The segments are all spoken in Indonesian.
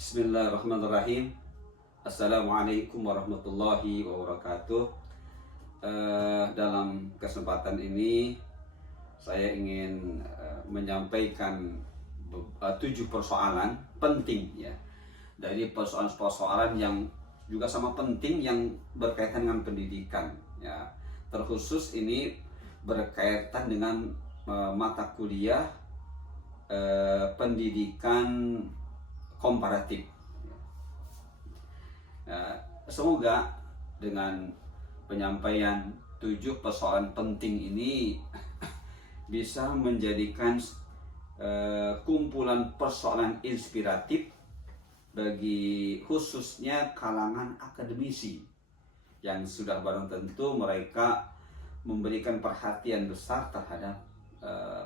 Bismillahirrahmanirrahim. Assalamualaikum warahmatullahi wabarakatuh. Dalam kesempatan ini saya ingin menyampaikan 7 persoalan penting ya, dari persoalan-persoalan yang juga sama penting yang berkaitan dengan pendidikan ya. Terkhusus ini berkaitan dengan mata kuliah pendidikan komparatif. Semoga dengan penyampaian 7 persoalan penting ini bisa menjadikan kumpulan persoalan inspiratif bagi khususnya kalangan akademisi yang sudah barang tentu mereka memberikan perhatian besar terhadap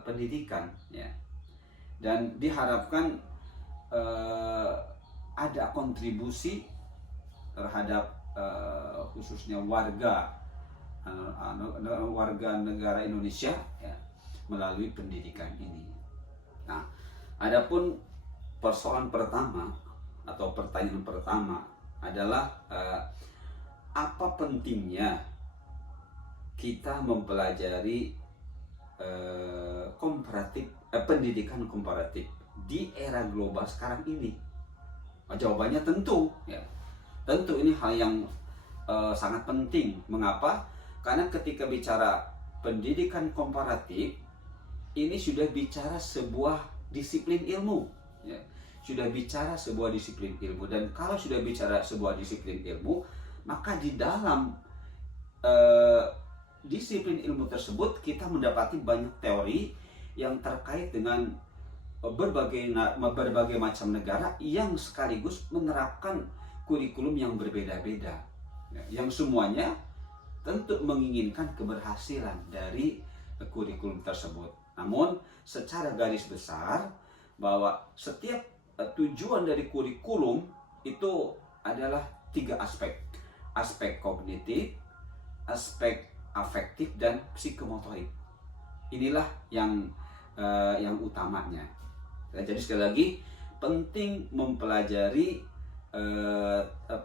pendidikan ya. Dan diharapkan ada kontribusi terhadap khususnya warga negara Indonesia ya, melalui pendidikan ini. Nah, adapun persoalan pertama atau pertanyaan pertama adalah apa pentingnya kita mempelajari pendidikan komparatif di era global sekarang ini? Jawabannya tentu ya, tentu ini hal yang sangat penting. Mengapa? Karena ketika bicara pendidikan komparatif ini sudah bicara sebuah disiplin ilmu ya. Sudah bicara sebuah disiplin ilmu, dan kalau sudah bicara sebuah disiplin ilmu, maka di dalam disiplin ilmu tersebut kita mendapati banyak teori yang terkait dengan berbagai macam negara yang sekaligus menerapkan kurikulum yang berbeda-beda, yang semuanya tentu menginginkan keberhasilan dari kurikulum tersebut. Namun secara garis besar bahwa setiap tujuan dari kurikulum itu adalah 3 aspek: aspek kognitif, aspek afektif, dan psikomotorik. Inilah yang utamanya. Jadi sekali lagi penting mempelajari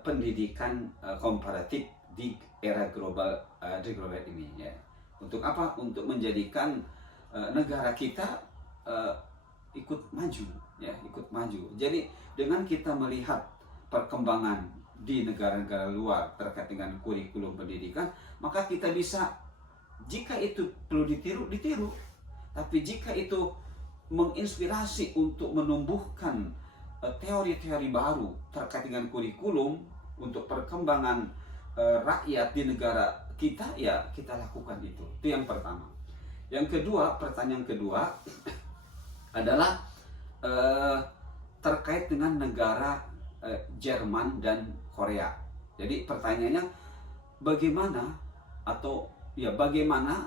pendidikan komparatif di era global ini ya. Untuk apa? Untuk menjadikan negara kita ikut maju ya, ikut maju. Jadi dengan kita melihat perkembangan di negara-negara luar terkait dengan kurikulum pendidikan, maka kita bisa, jika itu perlu ditiru. Tapi jika itu menginspirasi untuk menumbuhkan teori-teori baru terkait dengan kurikulum untuk perkembangan rakyat di negara kita, ya kita lakukan itu. Itu yang pertama. Yang kedua, pertanyaan kedua adalah terkait dengan negara Jerman dan Korea. Jadi pertanyaannya, bagaimana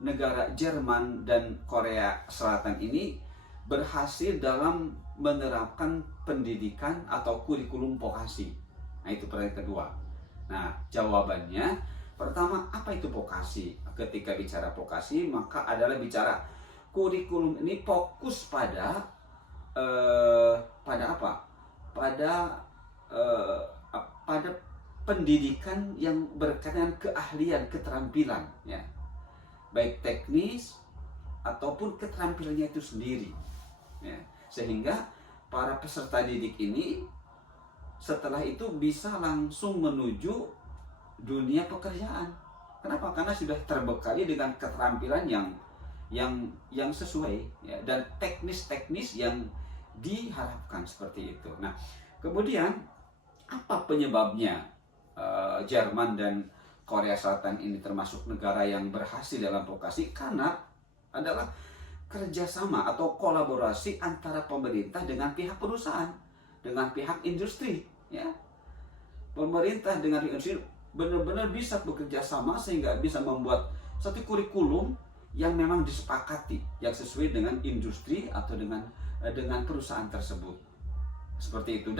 negara Jerman dan Korea Selatan ini berhasil dalam menerapkan pendidikan atau kurikulum vokasi? Nah, itu pertanyaan kedua. Nah, jawabannya pertama, apa itu vokasi? Ketika bicara vokasi, maka adalah bicara kurikulum ini fokus pada apa? Pada pendidikan yang berkaitan dengan keahlian, keterampilan ya, baik teknis ataupun keterampilannya itu sendiri ya. Sehingga para peserta didik ini setelah itu bisa langsung menuju dunia pekerjaan. Kenapa? Karena sudah terbekali dengan keterampilan yang sesuai ya, dan teknis-teknis yang diharapkan seperti itu. Nah, kemudian apa penyebabnya Jerman dan Korea Selatan ini termasuk negara yang berhasil dalam vokasi? Karena adalah kerjasama atau kolaborasi antara pemerintah dengan pihak perusahaan, dengan pihak industri ya. Pemerintah dengan industri benar-benar bisa bekerja sama sehingga bisa membuat satu kurikulum yang memang disepakati, yang sesuai dengan industri atau dengan perusahaan tersebut. Seperti itu,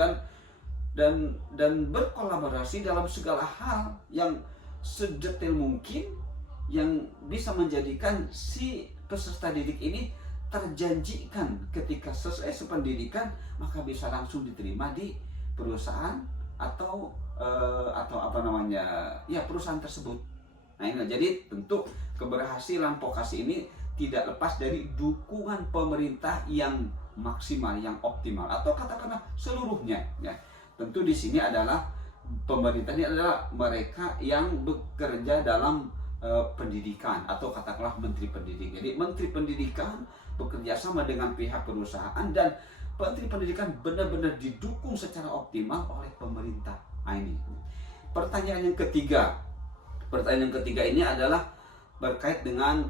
dan berkolaborasi dalam segala hal yang sedetail mungkin, yang bisa menjadikan si peserta didik ini terjanjikan ketika selesai pendidikan maka bisa langsung diterima di perusahaan atau apa namanya ya perusahaan tersebut. Nah ini jadi tentu keberhasilan vokasi ini tidak lepas dari dukungan pemerintah yang maksimal, yang optimal, atau katakanlah seluruhnya. Ya. Tentu di sini adalah pemerintah ini adalah mereka yang bekerja dalam pendidikan atau katakanlah menteri pendidikan. Jadi menteri pendidikan bekerja sama dengan pihak perusahaan dan menteri pendidikan benar-benar didukung secara optimal oleh pemerintah. Nah ini pertanyaan yang ketiga. Pertanyaan yang ketiga ini adalah berkait dengan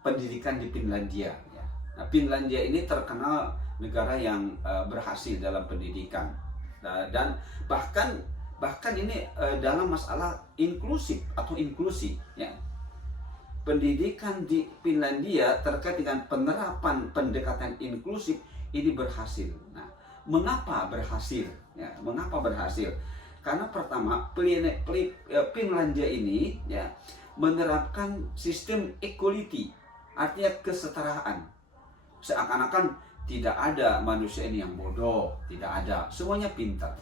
pendidikan di Finlandia. Ya. Nah, Finlandia ini terkenal negara yang berhasil dalam pendidikan dan bahkan ini dalam masalah inklusif atau inklusi. Ya. Pendidikan di Finlandia terkait dengan penerapan pendekatan inklusif ini berhasil. Nah, mengapa berhasil? Ya, mengapa berhasil? Karena pertama, Finlandia ini ya menerapkan sistem equality, artinya kesetaraan. Seakan-akan tidak ada manusia ini yang bodoh, tidak ada. Semuanya pintar.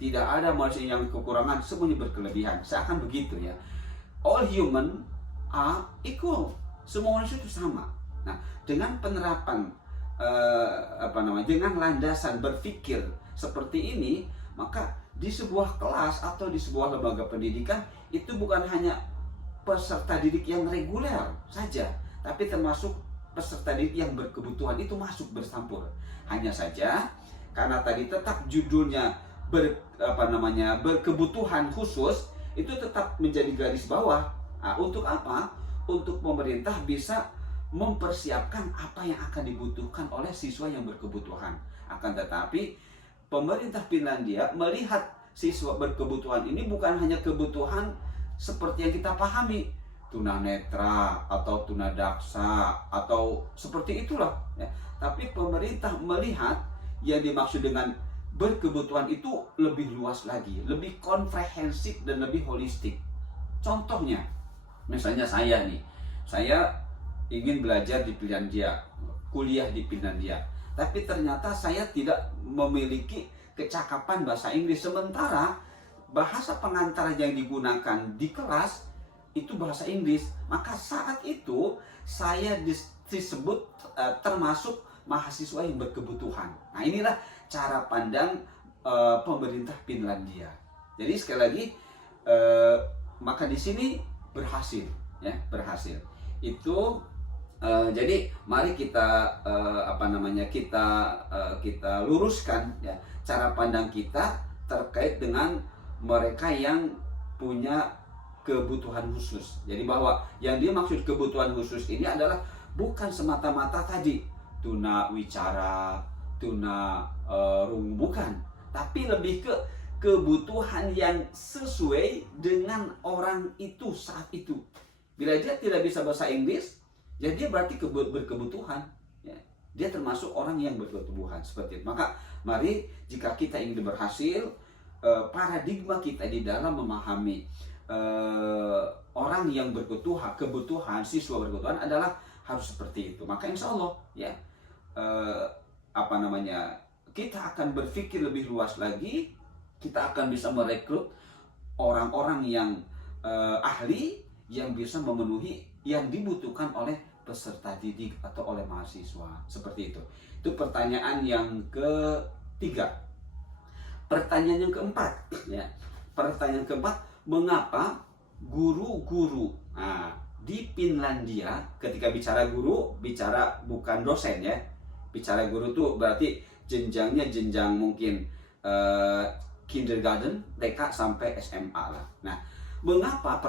Tidak ada manusia yang kekurangan, semuanya berkelebihan. Seakan begitu ya. All human are equal. Semua manusia itu sama. Nah, dengan penerapan dengan landasan berpikir seperti ini, maka di sebuah kelas atau di sebuah lembaga pendidikan itu bukan hanya peserta didik yang reguler saja, tapi termasuk peserta didik yang berkebutuhan itu masuk bercampur. Hanya saja karena tadi tetap judulnya berkebutuhan khusus, itu tetap menjadi garis bawah. Nah, untuk apa? Untuk pemerintah bisa mempersiapkan apa yang akan dibutuhkan oleh siswa yang berkebutuhan. Akan tetapi pemerintah Finlandia melihat siswa berkebutuhan ini bukan hanya kebutuhan seperti yang kita pahami, tunanetra atau tunadaksa atau seperti itulah ya. Tapi pemerintah melihat yang dimaksud dengan berkebutuhan itu lebih luas lagi, lebih komprehensif dan lebih holistik. Contohnya, misalnya saya ingin belajar di Finlandia, kuliah di Finlandia, tapi ternyata saya tidak memiliki kecakapan bahasa Inggris, sementara bahasa pengantar yang digunakan di kelas itu bahasa Inggris, maka saat itu saya disebut termasuk mahasiswa yang berkebutuhan. Nah inilah cara pandang pemerintah Finlandia. Jadi sekali lagi maka di sini berhasil, ya berhasil. Itu jadi mari kita kita luruskan ya cara pandang kita terkait dengan mereka yang punya kebutuhan khusus. Jadi bahwa yang dia maksud kebutuhan khusus ini adalah bukan semata-mata tadi tuna wicara, tuna rungu, bukan, tapi lebih ke kebutuhan yang sesuai dengan orang itu saat itu. Bila dia tidak bisa bahasa Inggris, ya dia berarti berkebutuhan. Ya. Dia termasuk orang yang berkebutuhan seperti itu. Maka mari jika kita ingin berhasil, paradigma kita di dalam memahami orang yang kebutuhan siswa berkebutuhan adalah harus seperti itu. Maka insya Allah ya kita akan berpikir lebih luas lagi. Kita akan bisa merekrut orang-orang yang ahli yang bisa memenuhi yang dibutuhkan oleh peserta didik atau oleh mahasiswa. Seperti itu. Itu pertanyaan yang ketiga. Pertanyaan yang keempat, ya. Pertanyaan keempat, mengapa guru-guru di Finlandia, ketika bicara guru, bicara bukan dosen ya. Bicara guru itu berarti jenjangnya jenjang mungkin kindergarten, TK sampai SMA lah. Nah, mengapa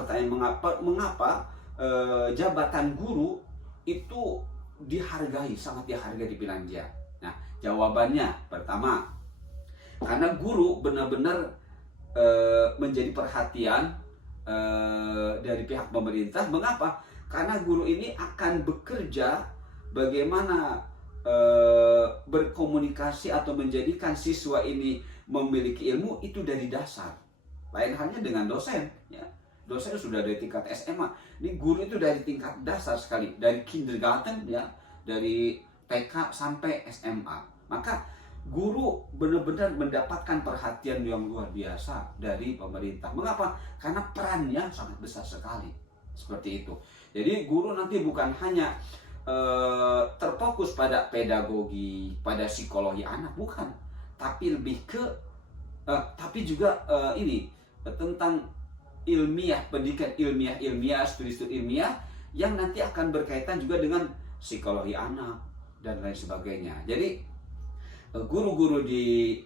jabatan guru itu sangat dihargai di Finlandia? Nah, jawabannya pertama, karena guru benar-benar menjadi perhatian dari pihak pemerintah. Mengapa? Karena guru ini akan bekerja bagaimana berkomunikasi atau menjadikan siswa ini memiliki ilmu itu dari dasar. Lain halnya dengan dosen, ya. Dosen sudah dari tingkat SMA. Ini guru itu dari tingkat dasar sekali, dari kindergarten ya dari TK sampai SMA. Maka guru benar-benar mendapatkan perhatian yang luar biasa dari pemerintah. Mengapa? Karena perannya sangat besar sekali. Seperti itu. Jadi guru nanti bukan hanya terfokus pada pedagogi, pada psikologi anak, bukan. Tapi lebih ke, tapi juga ini tentang ilmiah, pendidikan ilmiah, studi ilmiah yang nanti akan berkaitan juga dengan psikologi anak dan lain sebagainya. Jadi guru-guru di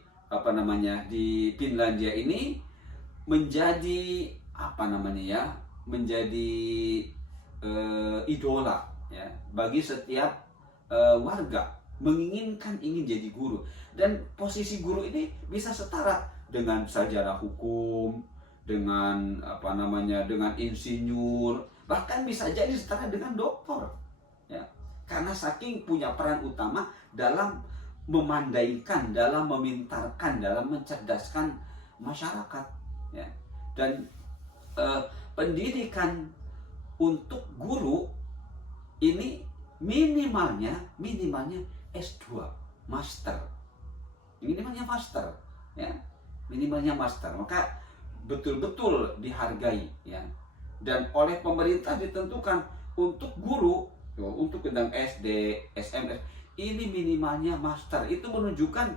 di Finlandia ini menjadi menjadi idola ya bagi setiap warga, ingin jadi guru, dan posisi guru ini bisa setara dengan sarjana hukum, dengan dengan insinyur, bahkan bisa jadi setara dengan doktor ya, karena saking punya peran utama dalam memandaikan, dalam memintarkan, dalam mencerdaskan masyarakat ya. Dan pendidikan untuk guru ini minimalnya S2, master. Minimalnya master ya. Minimalnya master. Maka betul-betul dihargai ya. Dan oleh pemerintah ditentukan untuk guru, untuk tentang SD, SMP, ini minimalnya master. Itu menunjukkan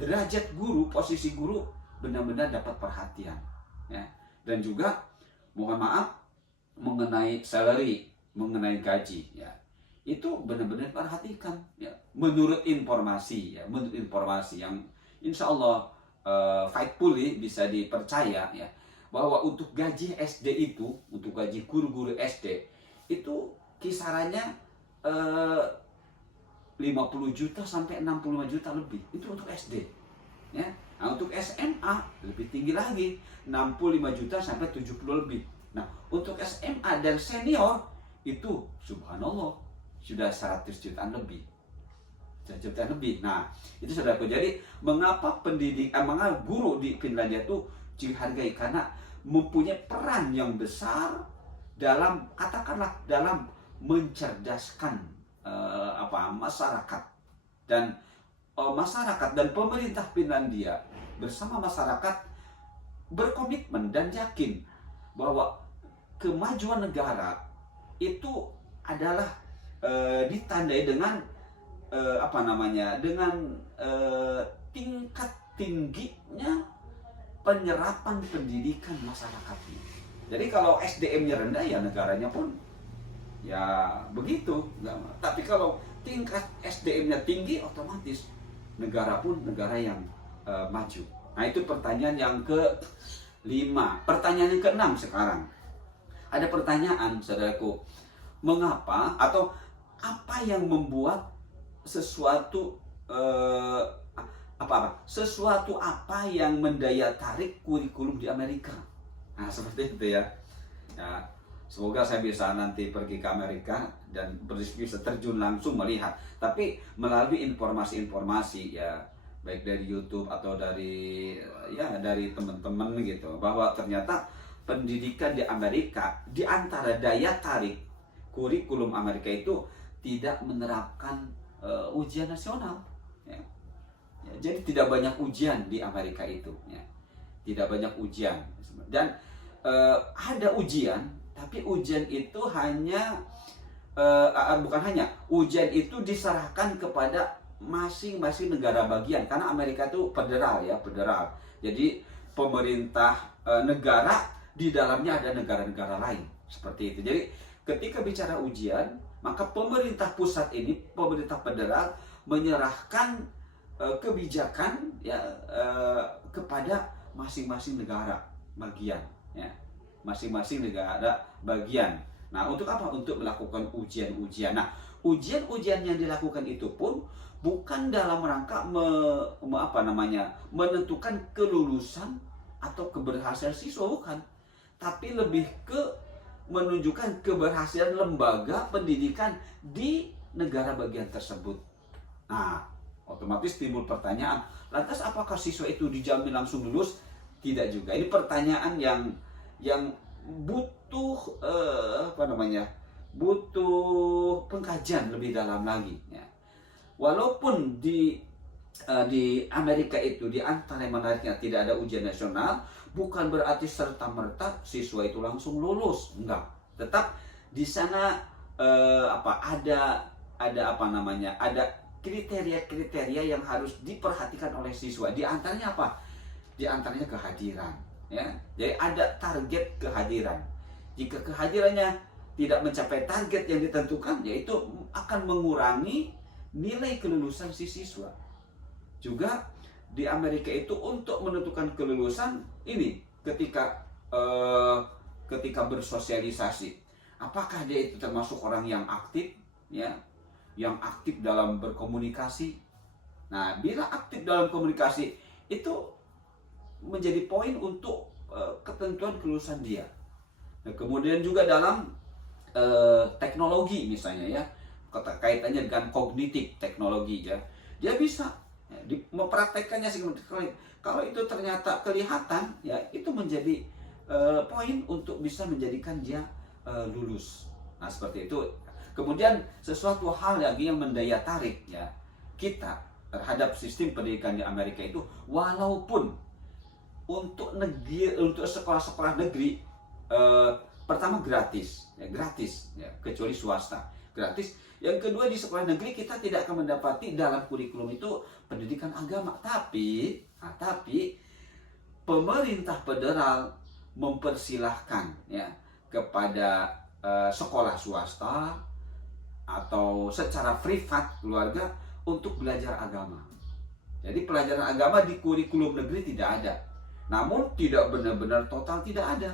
derajat guru, posisi guru benar-benar dapat perhatian ya. Dan juga mohon maaf mengenai salary, mengenai gaji ya, itu benar-benar perhatikan ya, menurut informasi yang insya Allah faithfully bisa dipercaya ya, bahwa untuk gaji SD itu, untuk gaji guru-guru SD itu kisarannya 50 juta sampai 65 juta lebih. Itu untuk SD ya. Nah, untuk SMA lebih tinggi lagi, 65 juta sampai 70 lebih. Nah, untuk SMA dan senior itu subhanallah sudah 100 jutaan lebih. 100 jutaan lebih. Nah, itu saudaraku. Jadi mengapa mengapa guru di Finlandia itu dihargai? Karena mempunyai peran yang besar dalam, katakanlah, dalam mencerdaskan masyarakat, dan masyarakat dan pemerintah Finlandia bersama masyarakat berkomitmen dan yakin bahwa kemajuan negara itu adalah ditandai dengan tingkat tingginya penyerapan pendidikan masyarakatnya. Jadi kalau SDM-nya rendah ya negaranya pun ya begitu. Tapi kalau tingkat SDM-nya tinggi, otomatis negara pun negara yang maju. Nah, itu pertanyaan yang ke-5. Pertanyaan yang ke-6 sekarang. Ada pertanyaan, saudaraku. Mengapa atau apa yang membuat sesuatu apa yang mendaya tarik kurikulum di Amerika? Nah, seperti itu ya. Ya, semoga saya bisa nanti pergi ke Amerika dan bisa terjun langsung melihat. Tapi melalui informasi-informasi ya, baik dari YouTube atau dari teman-teman gitu, bahwa ternyata pendidikan di Amerika, di antara daya tarik kurikulum Amerika itu tidak menerapkan ujian nasional. Ya. Ya, jadi tidak banyak ujian di Amerika itu. Ya. Tidak banyak ujian. Dan ada ujian, tapi ujian itu ujian itu diserahkan kepada masing-masing negara bagian, karena Amerika itu federal. Jadi pemerintah negara di dalamnya ada negara-negara lain, seperti itu. Jadi ketika bicara ujian, maka pemerintah pusat ini, pemerintah federal menyerahkan kebijakan ya kepada masing-masing negara bagian ya. Masing-masing negara bagian. Nah, untuk apa? Untuk melakukan ujian-ujian. Nah, ujian-ujian yang dilakukan itu pun bukan dalam rangka menentukan kelulusan atau keberhasilan siswa, bukan. Tapi lebih ke menunjukkan keberhasilan lembaga pendidikan di negara bagian tersebut. Nah, otomatis timbul pertanyaan, lantas apakah siswa itu dijamin langsung lulus? Tidak juga. Ini pertanyaan yang butuh butuh pengkajian lebih dalam lagi ya. Walaupun di Amerika itu di antara yang menariknya tidak ada ujian nasional, bukan berarti serta-merta siswa itu langsung lulus, enggak. Tetap di sana ada kriteria-kriteria yang harus diperhatikan oleh siswa. Di antaranya apa? Di antaranya kehadiran, ya. Jadi ada target kehadiran. Jika kehadirannya tidak mencapai target yang ditentukan, yaitu akan mengurangi nilai kelulusan si siswa. Juga di Amerika itu untuk menentukan kelulusan ini ketika bersosialisasi, apakah dia itu termasuk orang yang aktif, ya, yang aktif dalam berkomunikasi. Nah, bila aktif dalam komunikasi itu menjadi poin untuk ketentuan kelulusan dia. Nah, kemudian juga dalam teknologi misalnya ya, kaitannya dengan kognitif teknologi ya, dia bisa mempraktekkannya signifikan. Kalau itu ternyata kelihatan ya, itu menjadi poin untuk bisa menjadikan dia lulus. Nah, seperti itu. Kemudian sesuatu hal lagi yang mendaya tarik ya kita terhadap sistem pendidikan di Amerika itu, walaupun untuk sekolah-sekolah negeri pertama gratis ya, kecuali swasta gratis. Yang kedua, di sekolah negeri kita tidak akan mendapati dalam kurikulum itu pendidikan agama, tapi pemerintah federal mempersilahkan ya kepada sekolah swasta atau secara privat keluarga untuk belajar agama. Jadi pelajaran agama di kurikulum negeri tidak ada, namun tidak benar-benar total tidak ada.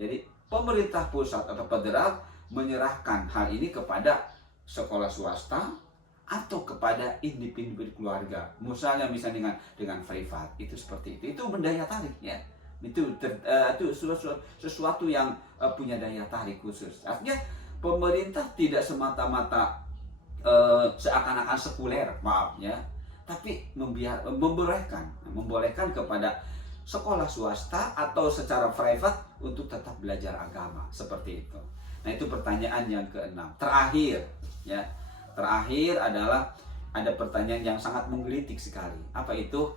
Jadi pemerintah pusat atau federal menyerahkan hal ini kepada sekolah swasta atau kepada individu keluarga, misalnya dengan privat. Itu seperti itu mendaya tarik ya. Itu sesuatu yang punya daya tarik khusus. Artinya pemerintah tidak semata-mata seakan-akan sekuler, maaf ya, tapi membolehkan kepada sekolah swasta atau secara privat untuk tetap belajar agama, seperti itu. Nah, itu pertanyaan yang keenam. Terakhir adalah ada pertanyaan yang sangat menggelitik sekali. Apa itu?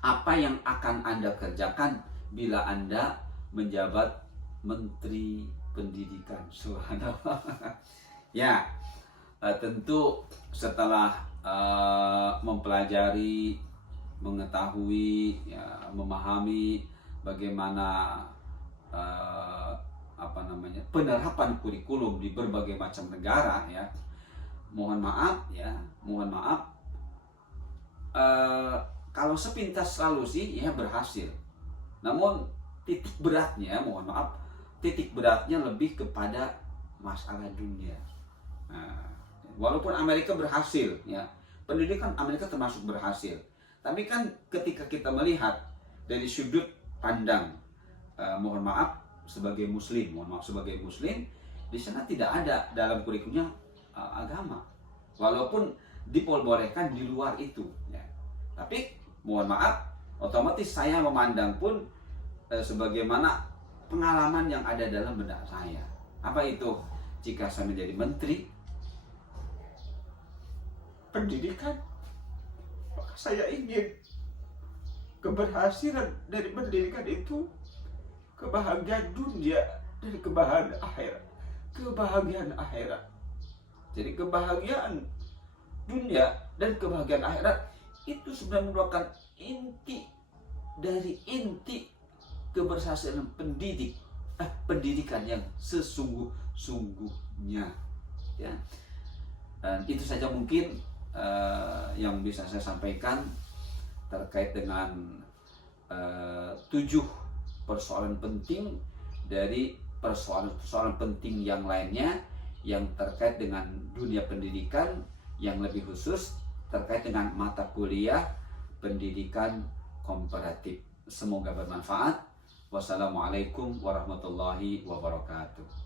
Apa yang akan Anda kerjakan bila Anda menjabat Menteri Pendidikan? Subhanallah. Ya, tentu setelah mempelajari, mengetahui, ya, memahami bagaimana penerapan kurikulum di berbagai macam negara ya, mohon maaf kalau sepintas solusi ya berhasil, namun titik beratnya lebih kepada masalah dunia. Nah, walaupun Amerika berhasil ya, pendidikan Amerika termasuk berhasil, tapi kan ketika kita melihat dari sudut pandang sebagai muslim di sana tidak ada dalam kurikulumnya agama, walaupun diperbolehkan di luar itu ya. Tapi otomatis saya memandang pun sebagaimana pengalaman yang ada dalam benak saya. Apa itu? Jika saya menjadi menteri pendidikan, maka saya ingin keberhasilan dari pendidikan itu kebahagiaan dunia dan kebahagiaan akhirat. Jadi kebahagiaan dunia dan kebahagiaan akhirat itu sebenarnya merupakan inti keberhasilan pendidikan yang sesungguhnya ya. Dan itu saja mungkin yang bisa saya sampaikan terkait dengan 7 persoalan penting dari persoalan penting yang lainnya yang terkait dengan dunia pendidikan, yang lebih khusus terkait dengan mata kuliah pendidikan komparatif. Semoga bermanfaat. Wassalamualaikum warahmatullahi wabarakatuh.